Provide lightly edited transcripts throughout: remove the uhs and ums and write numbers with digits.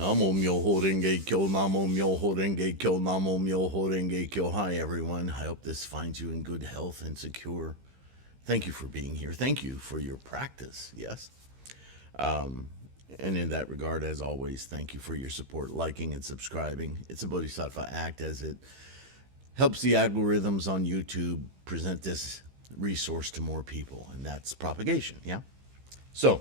Namo Myoho Renge Kyo, Namo Myoho Renge Kyo, Namo Myoho Renge Kyo. Hi, everyone. I hope this finds you in good health and secure. Thank you for being here. Thank you for your practice. Yes. And in that regard, as always, thank you for your support, liking and subscribing. It's a Bodhisattva act as it helps the algorithms on YouTube present this resource to more people, and that's propagation. Yeah. So,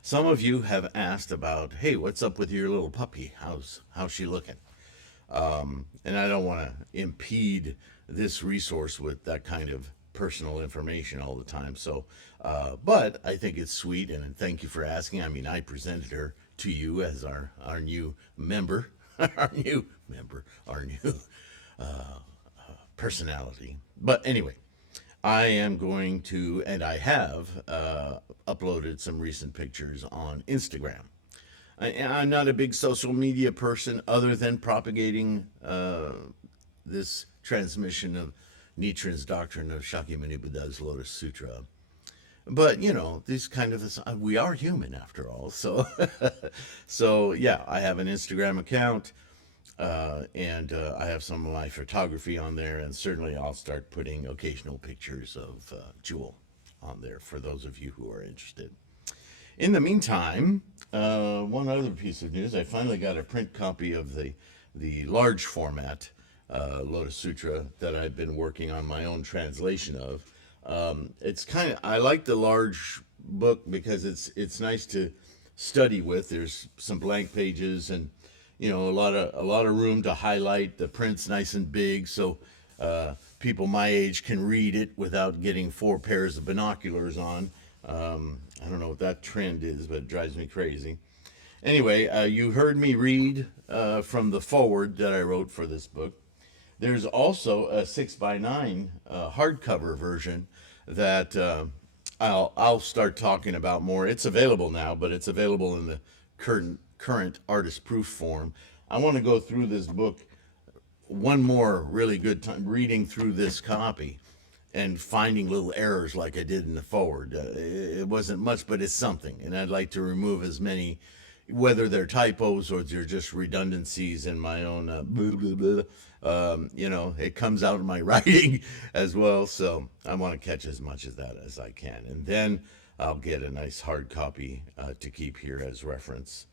some of you have asked about, hey, what's up with your little puppy? How's she looking? And I don't want to impede this resource with that kind of personal information all the time. So, but I think it's sweet, and thank you for asking. I mean, I presented her to you as our new member, our new personality. But anyway, I am going to, and I have uploaded some recent pictures on Instagram. I'm not a big social media person other than propagating this transmission of Nichiren's doctrine of Shakyamuni Buddha's Lotus Sutra. But, you know, these kind of, we are human after all. So, so yeah, I have an Instagram account. And I have some of my photography on there, and certainly I'll start putting occasional pictures of Jewel on there for those of you who are interested. In the meantime, one other piece of news: I finally got a print copy of the large format Lotus Sutra that I've been working on my own translation of. It's kind of, I like the large book because it's nice to study with. There's some blank pages and, you know, a lot of room to highlight. The print's nice and big, so people my age can read it without getting 4 pairs of binoculars on. I don't know what that trend is, but it drives me crazy. Anyway, you heard me read from the foreword that I wrote for this book. There's also a 6x9 hardcover version that I'll start talking about more. It's available now, but it's available in the current artist proof form. I want to go through this book one more really good time, reading through this copy and finding little errors like I did in the forward. It wasn't much, but it's something, and I'd like to remove as many, whether they're typos or they're just redundancies in my own blah, blah, blah. You know, it comes out in my writing as well, so I want to catch as much of that as I can, and then I'll get a nice hard copy to keep here as reference.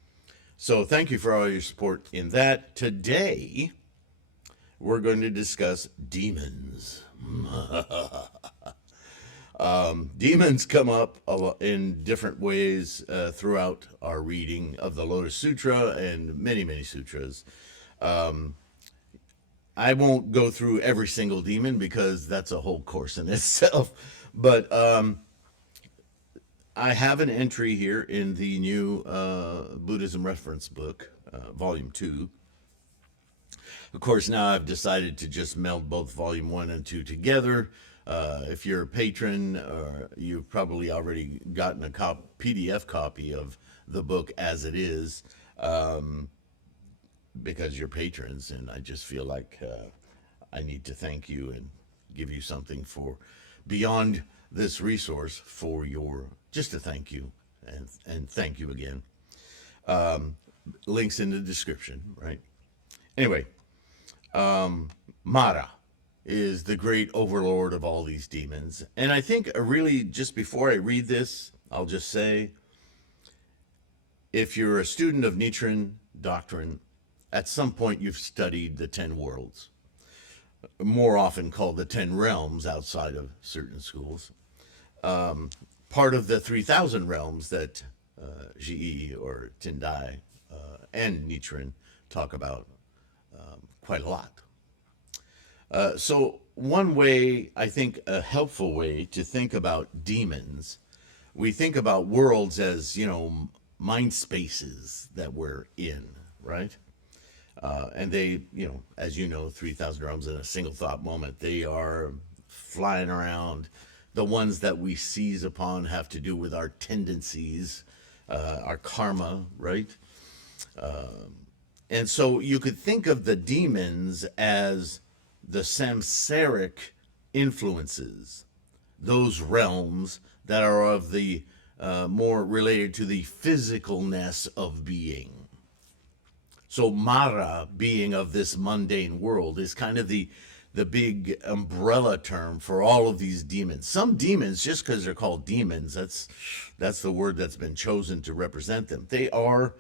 So thank you for all your support in that. Today, we're going to discuss demons. Demons come up in different ways throughout our reading of the Lotus Sutra and many, many sutras. I won't go through every single demon because that's a whole course in itself. But I have an entry here in the new Buddhism Reference book, Volume 2. Of course, now I've decided to just meld both Volume 1 and 2 together. If you're a patron, you've probably already gotten a PDF copy of the book as it is, because you're patrons, and I just feel like I need to thank you and give you something for beyond this resource for your, just to thank you and thank you again. Links in the description, right? Anyway, Mara is the great overlord of all these demons. And I think really, just before I read this, I'll just say, if you're a student of Nichiren doctrine, at some point you've studied the 10 worlds, more often called the 10 realms outside of certain schools. Part of the 3,000 realms that Ji or Tendai and Nichiren talk about quite a lot. So one way, I think a helpful way to think about demons, we think about worlds as, you know, mind spaces that we're in, right? And they, you know, as you know, 3,000 realms in a single thought moment, they are flying around. The ones that we seize upon have to do with our tendencies, our karma, right? And so you could think of the demons as the samsaric influences, those realms that are of the more related to the physicalness of being. So Mara, being of this mundane world, is kind of the big umbrella term for all of these demons. Some demons, just because they're called demons, that's the word that's been chosen to represent them. They are,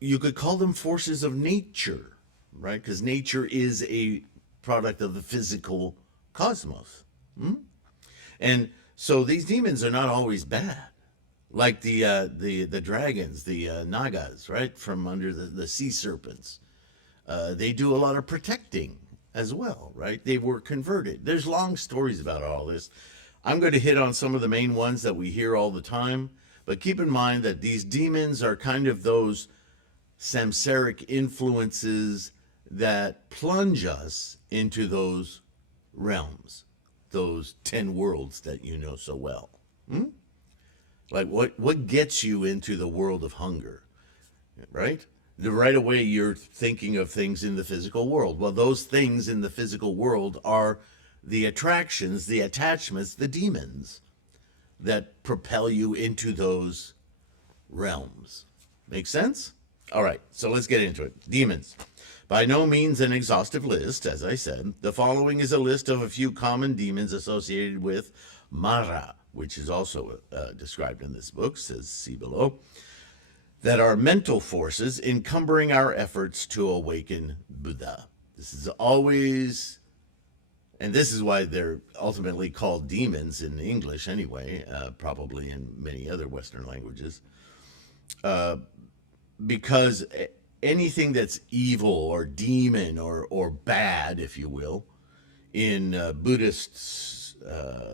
you could call them forces of nature, right? Because nature is a product of the physical cosmos. And so these demons are not always bad. Like the dragons, the nagas, right? From under the sea serpents. They do a lot of protecting as well, right? They were converted. There's long stories about all this. I'm going to hit on some of the main ones that we hear all the time, but keep in mind that these demons are kind of those samsaric influences that plunge us into those realms, those 10 worlds that you know so well. Like what gets you into the world of hunger, right? Right away you're thinking of things in the physical world. Well, those things in the physical world are the attractions, the attachments, the demons that propel you into those realms. Make sense? All right, so let's get into it. Demons. By no means an exhaustive list, as I said. The following is a list of a few common demons associated with Mara, which is also described in this book, says see below, that are mental forces encumbering our efforts to awaken Buddha. This is always, and this is why they're ultimately called demons in English anyway, probably in many other Western languages, because anything that's evil or demon or bad, if you will, in Buddhist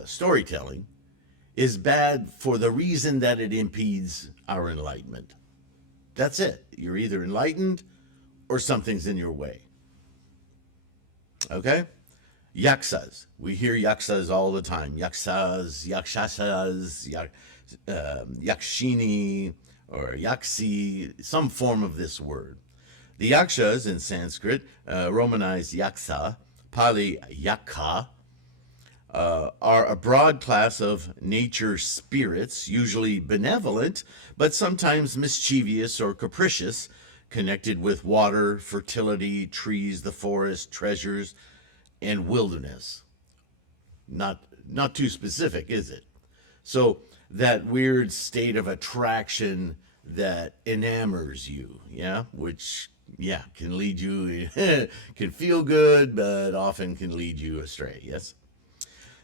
storytelling, is bad for the reason that it impedes our enlightenment. That's it. You're either enlightened or something's in your way. Okay? Yaksas. We hear yaksas all the time. Yaksas, yakshasas, yakshini, or yaksi, some form of this word. The yakshas in Sanskrit, romanized yaksa, Pali yakha, are a broad class of nature spirits, usually benevolent, but sometimes mischievous or capricious, connected with water, fertility, trees, the forest, treasures, and wilderness. Not too specific, is it? So that weird state of attraction that enamors you, yeah, which, yeah, can lead you, can feel good, but often can lead you astray, yes?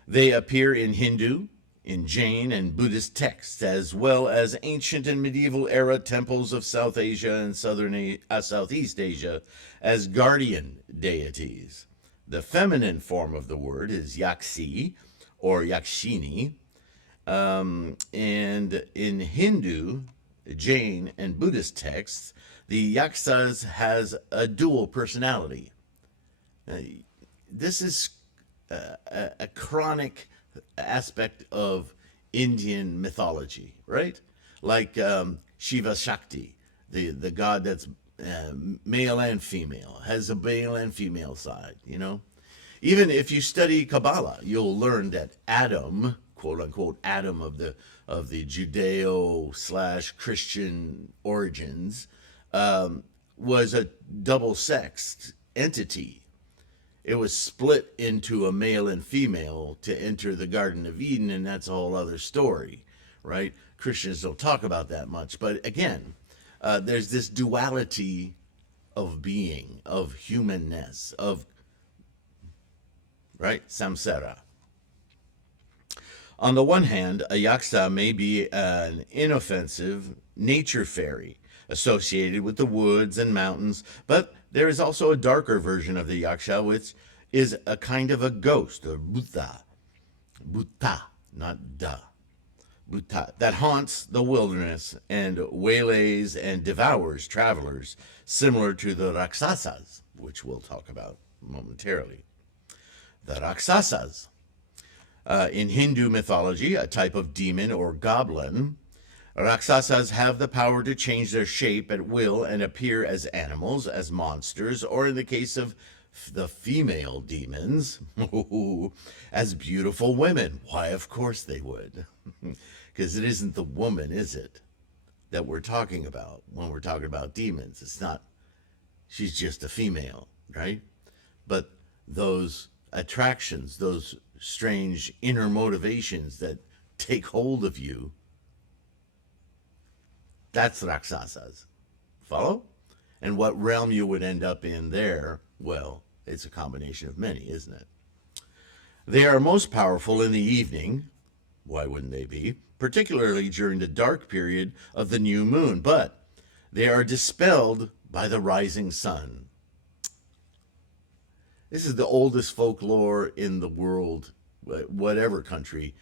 They appear in Hindu, in Jain, and Buddhist texts, as well as ancient and medieval era temples of South Asia and Southeast Asia as guardian deities. The feminine form of the word is yaksi or yakshini, and in Hindu, Jain, and Buddhist texts, the yaksas has a dual personality. This is a chronic aspect of Indian mythology, right? Like Shiva Shakti, the god that's male and female, has a male and female side, you know? Even if you study Kabbalah, you'll learn that Adam, quote unquote, Adam of the Judeo/Christian origins, was a double-sexed entity. It was split into a male and female to enter the Garden of Eden, and that's a whole other story, right? Christians don't talk about that much, but again, there's this duality of being, of humanness, of, right, samsara. On the one hand, a yaksa may be an inoffensive nature fairy associated with the woods and mountains, but there is also a darker version of the yaksha, which is a kind of a ghost, or bhuta, not da, bhuta, that haunts the wilderness and waylays and devours travelers, similar to the Rakshasas, which we'll talk about momentarily. The Rakshasas. In Hindu mythology, a type of demon or goblin, Rakshasas have the power to change their shape at will and appear as animals, as monsters, or in the case of the female demons, as beautiful women. Why, of course they would. Because it isn't the woman, is it, that we're talking about when we're talking about demons? It's not, she's just a female, right? But those attractions, those strange inner motivations that take hold of you, that's Rakshasas. Follow? And what realm you would end up in there, well, it's a combination of many, isn't it? They are most powerful in the evening. Why wouldn't they be? Particularly during the dark period of the new moon, but they are dispelled by the rising sun. This is the oldest folklore in the world, whatever country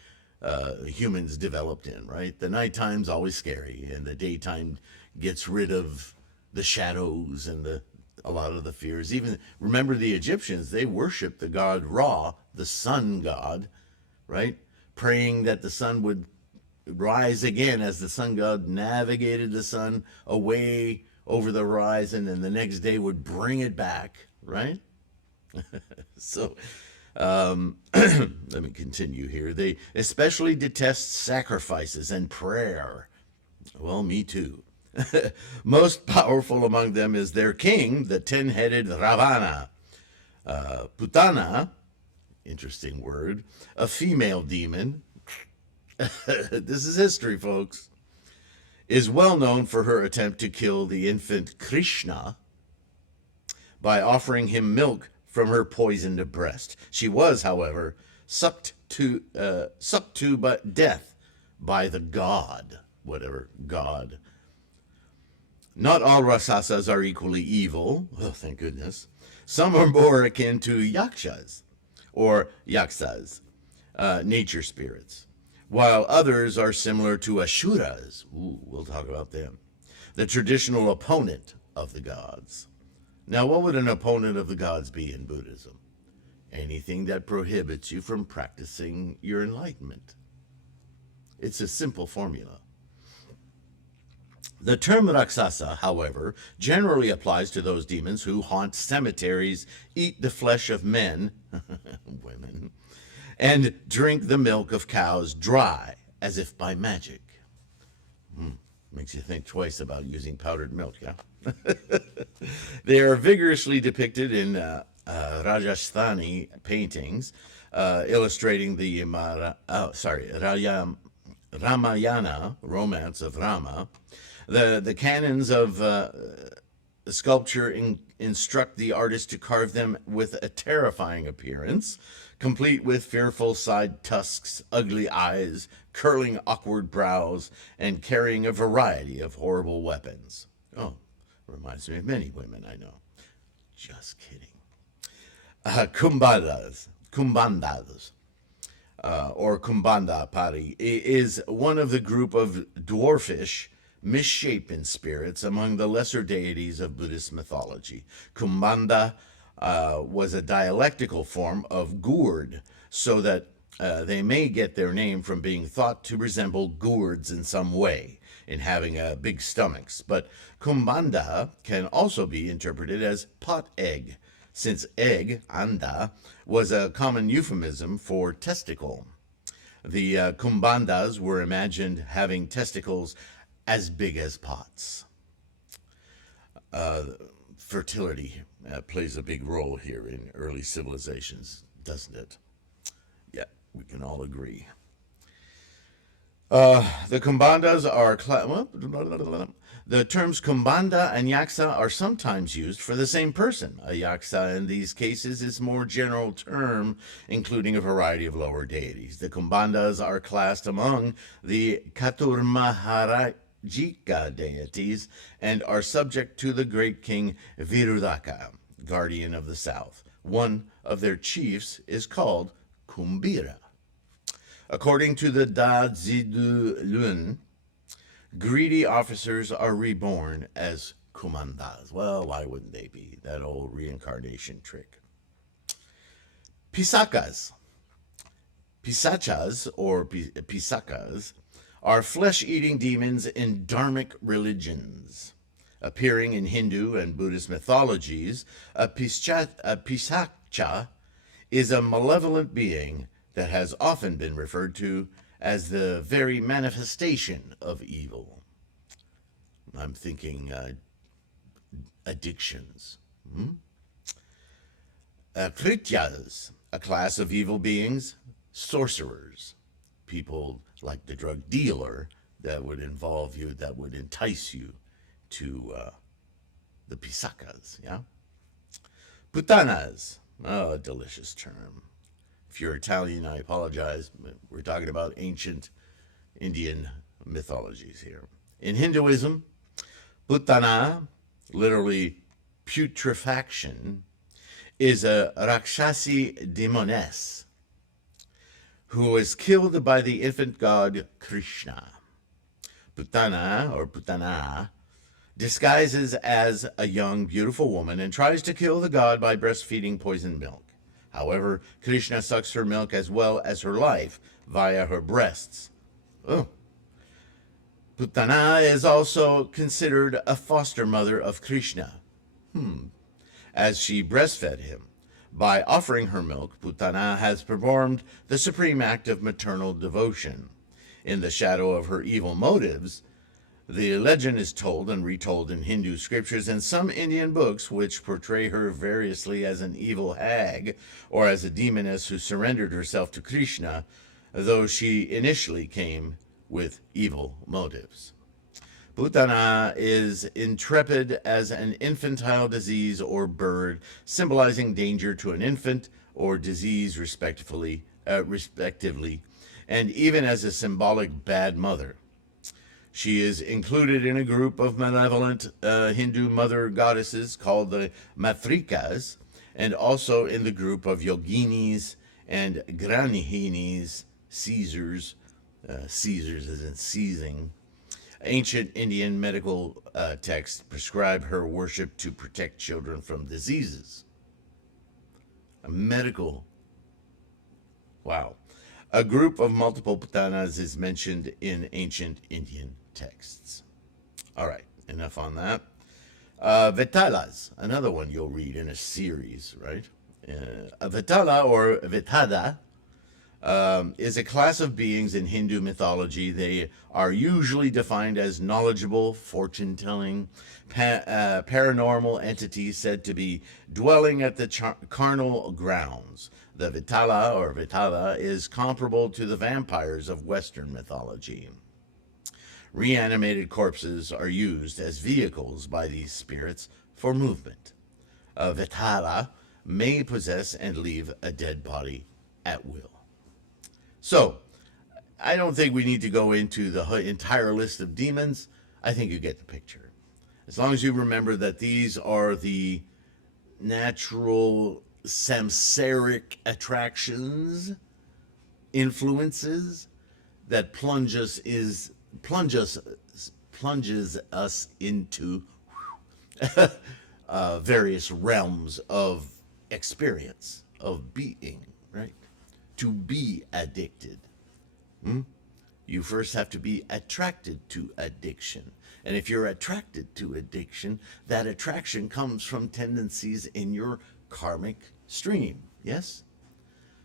humans developed in, right? The nighttime's always scary, and the daytime gets rid of the shadows and a lot of the fears. Even remember the Egyptians, they worshiped the god Ra, the sun god, right? Praying that the sun would rise again as the sun god navigated the sun away over the horizon, and the next day would bring it back, right? So let me continue here. They especially detest sacrifices and prayer. Well, me too. Most powerful among them is their king, the 10-headed Ravana. Putana, interesting word, a female demon. This is history, folks. Is well known for her attempt to kill the infant Krishna by offering him milk from her poisoned breast. She was, however, sucked to but death by the god, whatever god. Not all Rakshasas are equally evil. Oh, thank goodness. Some are more akin to yakshas, or yaksas, nature spirits, while others are similar to asuras. Ooh, we'll talk about them. The traditional opponent of the gods. Now, what would an opponent of the gods be in Buddhism? Anything that prohibits you from practicing your enlightenment. It's a simple formula. The term Rakshasa, however, generally applies to those demons who haunt cemeteries, eat the flesh of men, women, and drink the milk of cows dry, as if by magic. Makes you think twice about using powdered milk, yeah? They are vigorously depicted in Rajasthani paintings, illustrating the Ramayana, romance of Rama. The canons of sculpture instruct the artist to carve them with a terrifying appearance, complete with fearful side tusks, ugly eyes, curling awkward brows, and carrying a variety of horrible weapons. Oh, reminds me of many women I know. Just kidding. Kumbandas, or Kumbanda Pari, is one of the group of dwarfish, misshapen spirits among the lesser deities of Buddhist mythology. Kumbanda was a dialectical form of gourd, so that they may get their name from being thought to resemble gourds in some way, in having big stomachs. But Kumbanda can also be interpreted as pot egg, since egg, anda, was a common euphemism for testicle. The Kumbandas were imagined having testicles as big as pots. Fertility plays a big role here in early civilizations, doesn't it? Yeah, we can all agree. The Kumbandas are... The terms Kumbanda and Yaksa are sometimes used for the same person. A Yaksa in these cases is a more general term, including a variety of lower deities. The Kumbandas are classed among the Chaturmaharajika deities and are subject to the great king Virudaka, guardian of the south. One of their chiefs is called Kumbira. According to the Da Zidu Lun, greedy officers are reborn as Kumandas. Well, why wouldn't they be? That old reincarnation trick. Pisachas or Pisakas are flesh-eating demons in dharmic religions. Appearing in Hindu and Buddhist mythologies, a Pisacha is a malevolent being that has often been referred to as the very manifestation of evil. I'm thinking addictions. Krityas, a class of evil beings, sorcerers, people like the drug dealer that would involve you, that would entice you to the pisakas, yeah? Putanas, oh, a delicious term. If you're Italian, I apologize, but we're talking about ancient Indian mythologies here. In Hinduism, putana, literally putrefaction, is a Rakshasi demoness who was killed by the infant god Krishna. Putana, or putana, disguises as a young, beautiful woman and tries to kill the god by breastfeeding poisoned milk. However, Krishna sucks her milk as well as her life via her breasts. Oh. Putana is also considered a foster mother of Krishna, as she breastfed him. By offering her milk, Putana has performed the supreme act of maternal devotion. In the shadow of her evil motives, the legend is told and retold in Hindu scriptures and some Indian books which portray her variously as an evil hag or as a demoness who surrendered herself to Krishna, though she initially came with evil motives. Putana is intrepid as an infantile disease or bird, symbolizing danger to an infant or disease respectively, and even as a symbolic bad mother. She is included in a group of malevolent Hindu mother goddesses called the Matrikas, and also in the group of yoginis and granihinis, Caesars, Caesars as in seizing. Ancient Indian medical texts prescribe her worship to protect children from diseases. A medical, wow. A group of multiple putanas is mentioned in ancient Indian texts. All right, enough on that. Vetalas, another one you'll read in a series, right? A Vetala or Vetada is a class of beings in Hindu mythology. They are usually defined as knowledgeable, fortune-telling, paranormal entities said to be dwelling at the carnal grounds. The Vetala or Vetada is comparable to the vampires of Western mythology. Reanimated corpses are used as vehicles by these spirits for movement. A Vetala may possess and leave a dead body at will. So, I don't think we need to go into the entire list of demons. I think you get the picture. As long as you remember that these are the natural Samsaric attractions, influences that plunges us into various realms of experience, of being, right? To be addicted. You first have to be attracted to addiction. And if you're attracted to addiction, that attraction comes from tendencies in your karmic stream. Yes?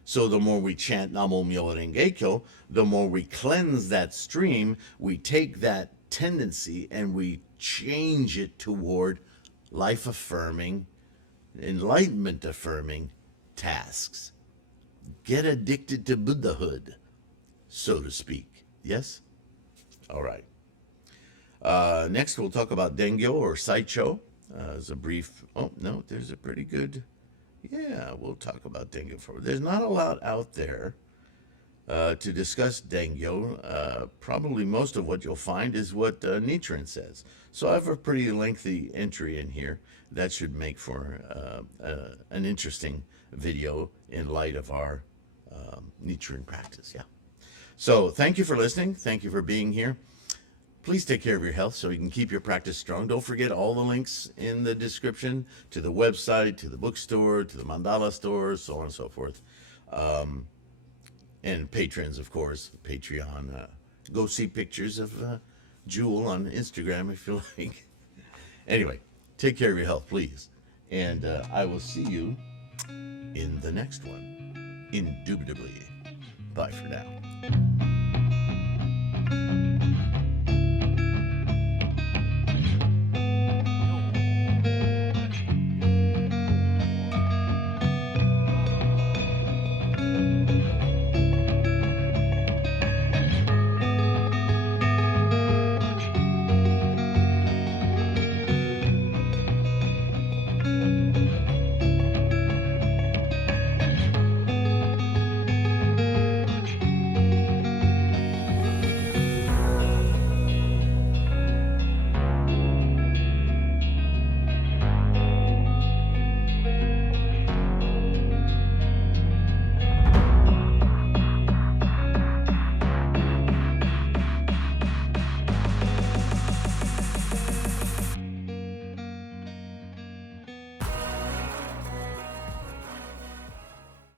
So the more we chant Namo Myoho Renge Kyo, the more we cleanse that stream, we take that tendency and we change it toward life-affirming, enlightenment-affirming tasks. Get addicted to Buddhahood, so to speak. Yes? All right. Next, we'll talk about Dengyo or Saicho. As a brief, oh, no, there's a pretty good, yeah, we'll talk about Dengyo. There's not a lot out there to discuss Dengyo. Probably most of what you'll find is what Nichiren says. So I have a pretty lengthy entry in here that should make for an interesting video in light of our Nichiren practice. Yeah. So thank you for listening. Thank you for being here. Please take care of your health so you can keep your practice strong. Don't forget all the links in the description to the website, to the bookstore, to the mandala store, so on and so forth. And patrons, of course, Patreon. Go see pictures of Jewel on Instagram if you like. Anyway, take care of your health, please. And I will see you in the next one. Indubitably. Bye for now.